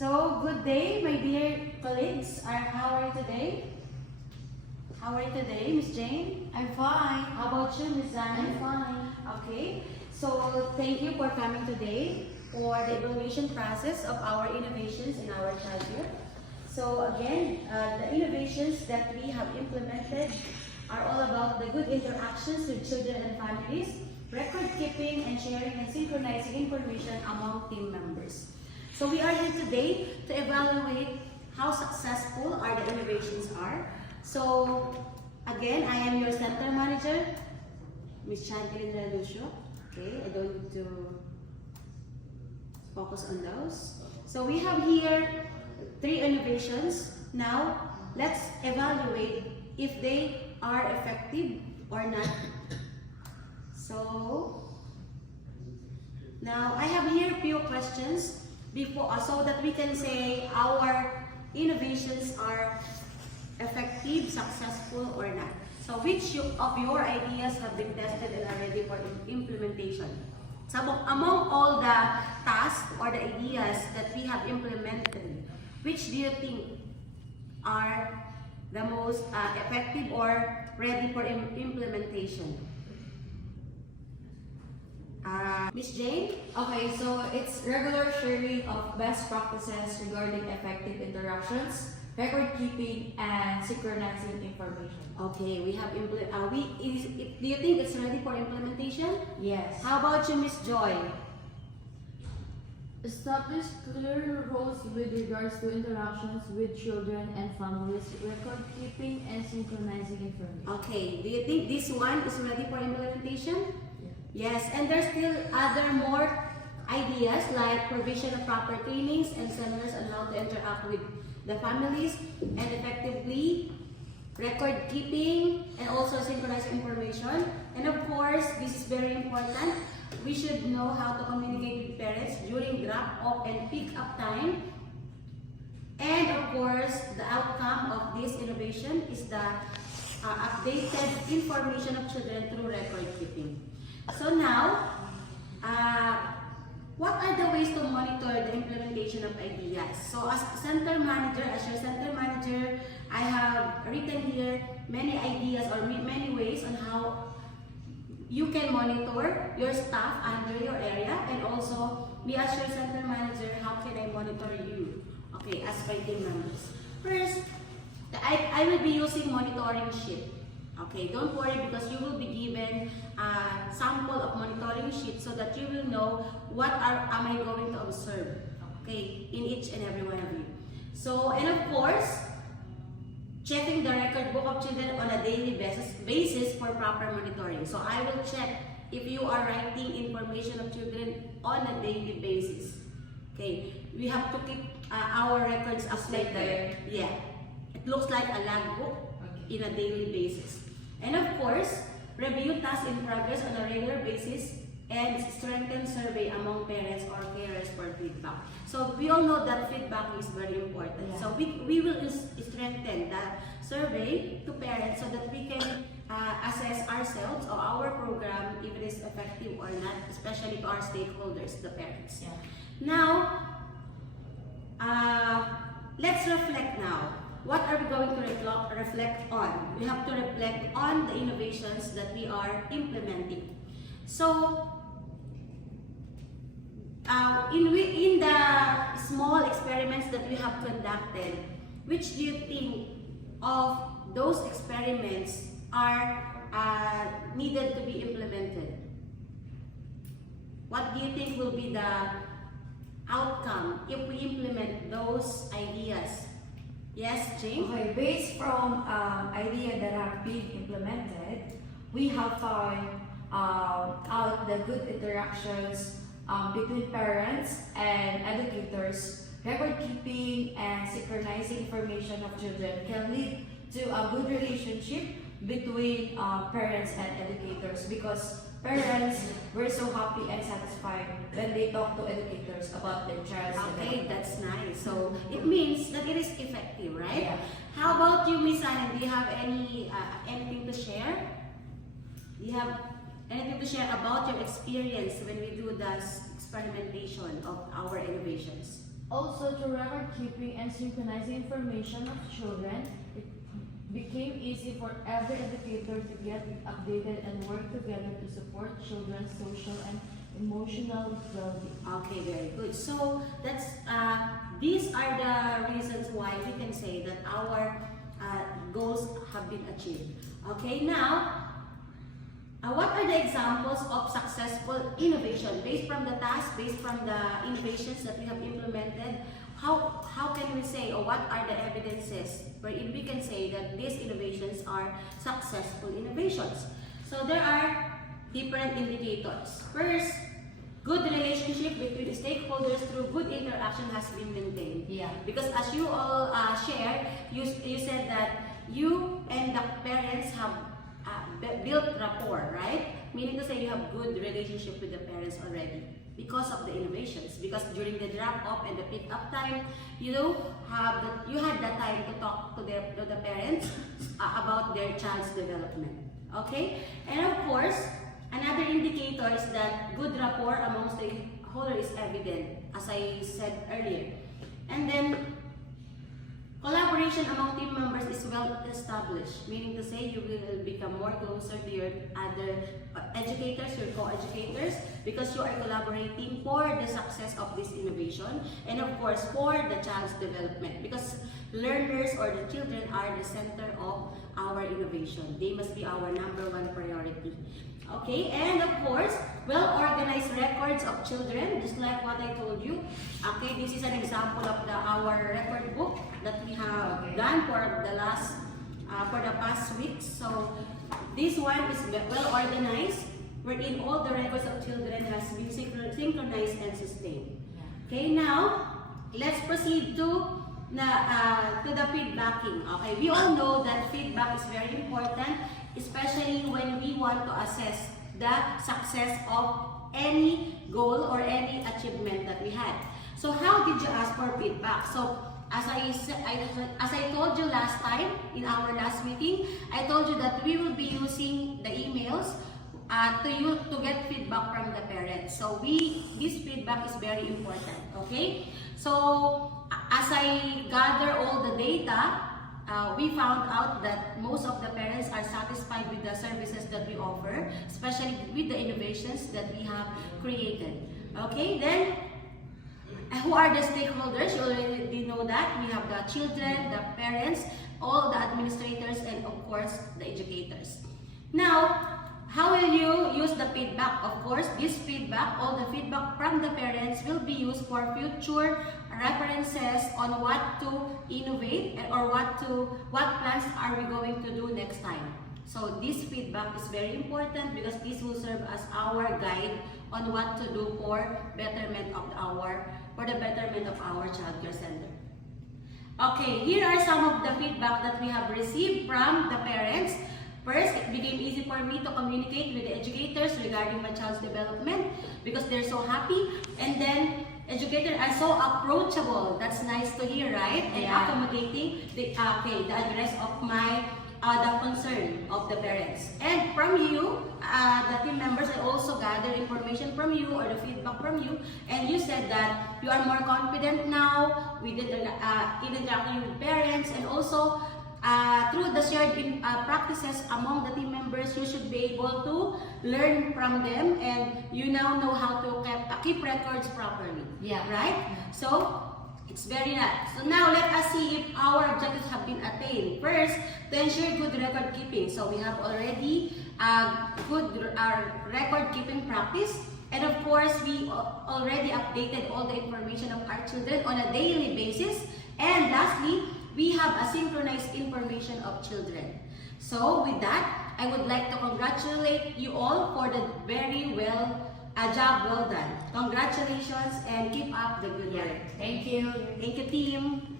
So, good day, my dear colleagues. How are you today? How are you today, Miss Jane? I'm fine. How about you, Miss Zanny? I'm fine. Okay. So, thank you for coming today for the evaluation process of our innovations in our child here. So, again, the innovations that we have implemented are all about the good interactions with children and families, record keeping and sharing and synchronizing information among team members. So we are here today to evaluate how successful our the innovations are. So again, I am your center manager, Ms. Chantilin Lucio. Okay, I don't need to focus on those. So we have here 3 innovations. Now let's evaluate if they are effective or not. So now I have here a few questions before so that we can say our innovations are effective, successful or not. So which of your ideas have been tested and are ready for implementation? So among all the tasks or the ideas that we have implemented, which do you think are the most effective or ready for implementation? Miss Jane? Okay, so it's regular sharing of best practices regarding effective interactions, record keeping, and synchronizing information. Okay, we have do you think it's ready for implementation? Yes. How about you, Miss Joy? Establish clear roles with regards to interactions with children and families, record keeping, and synchronizing information. Okay, do you think this one is ready for implementation? Yes, and there's still other more ideas like provision of proper trainings and seminars on how to interact with the families and effectively record keeping and also synchronize information. And of course, this is very important. We should know how to communicate with parents during drop-off and pick-up time. And of course, the outcome of this innovation is the updated information of children through record keeping. So now, what are the ways to monitor the implementation of ideas? So as center manager, I have written here many ideas or many ways on how you can monitor your staff under your area, and also me as your center manager, how can I monitor you? Okay, as my team members. First, I will be using monitoring sheet. Okay, don't worry because you will be given a sample of monitoring sheet so that you will know what am I going to observe, okay, in each and every one of you. So, and of course, checking the record book of children on a daily basis for proper monitoring. So I will check if you are writing information of children on a daily basis. Okay, we have to keep our records updated. Yeah, it looks like a log book in a daily basis. And of course, review tasks in progress on a regular basis and strengthen survey among parents or carers for feedback. So we all know that feedback is very important. Yeah. So we will strengthen the survey to parents so that we can assess ourselves or our program if it is effective or not, especially to our stakeholders, the parents. Yeah. Now, let's reflect now. What are we going to reflect on? We have to reflect on the innovations that we are implementing. So, in the small experiments that we have conducted, which do you think of those experiments are needed to be implemented? What do you think will be the outcome if we implement those ideas? Yes, Jane? Okay, based from idea that have been implemented, we have found out the good interactions between parents and educators. Record keeping and synchronizing information of children can lead to a good relationship between parents and educators, because parents were so happy and satisfied when they talk to educators about their child's Okay, that's nice. So it means that it is effective, right? Yeah. How about you, Miss Anna? Do you have anything to share? Do you have anything to share about your experience when we do this experimentation of our innovations? Also, through record keeping and synchronizing information of children, it became easy for every educator to get updated and work together to support children's social and emotional well-being. Okay, very good. So these are the reasons why we can say that our goals have been achieved. Okay, now what are the examples of successful innovation based from the task, based from the innovations that we have implemented? How can we say, or what are the evidences wherein we can say that these innovations are successful innovations? So there are different indicators. First, good relationship between stakeholders through good interaction has been maintained. Yeah. Because as you all shared, you said that you and the parents have built rapport, right? Meaning to say you have good relationship with the parents already because of the innovations. Because during the drop-off and the pick-up time, you had the time to talk to the parents about their child's development. Okay? And of course, another indicator is that good rapport amongst the stakeholder is evident, as I said earlier. And then, collaboration among team members is well established, meaning to say you will become more closer to your other educators, your co-educators, because you are collaborating for the success of this innovation and of course for the child's development, because learners or the children are the center of our innovation. They must be our #1 priority. Okay, and of course, well-organized records of children, just like what I told you. Okay, this is an example of our record book that we have done for the past weeks. So this one is well-organized, wherein all the records of children has been synchronized and sustained. Okay, now let's proceed to the feedbacking. Okay, we all know that feedback is very important, especially when we want to assess the success of any goal or any achievement that we had. So how did you ask for feedback? So as I told you last time in our last meeting, I told you that we will be using the emails to get feedback from the parents. So this feedback is very important. Okay. So as I gather all the data, we found out that most of the parents are satisfied with the services that we offer, especially with the innovations that we have created. Okay, then who are the stakeholders? You already know that. We have the children, the parents, all the administrators, and of course, the educators. Now, how will you use the feedback? Of course, this feedback, all the feedback from the parents will be used for future references on what to innovate or what plans are we going to do next time. So this feedback is very important because this will serve as our guide on what to do for the betterment of our child care center. Okay, here are some of the feedback that we have received from the parents. First, it became easy for me to communicate with the educators regarding my child's development because they're so happy. And then, educators are so approachable. That's nice to hear, right? And accommodating the address of the concern of the parents. And from you, the team members, I also gather information from you or the feedback from you. And you said that you are more confident now in interacting with parents, and also through the shared practices among the team members, you should be able to learn from them, and you now know how to keep records properly. Yeah. Right? So, it's very nice. So now let us see if our objectives have been attained. First, to ensure good record keeping. So we have already good record keeping practice. And of course, we already updated all the information of our children on a daily basis. And lastly, we have a synchronized information of children. So with that, I would like to congratulate you all for the very job well done. Congratulations and keep up the good work. Thank you. Thank you, team.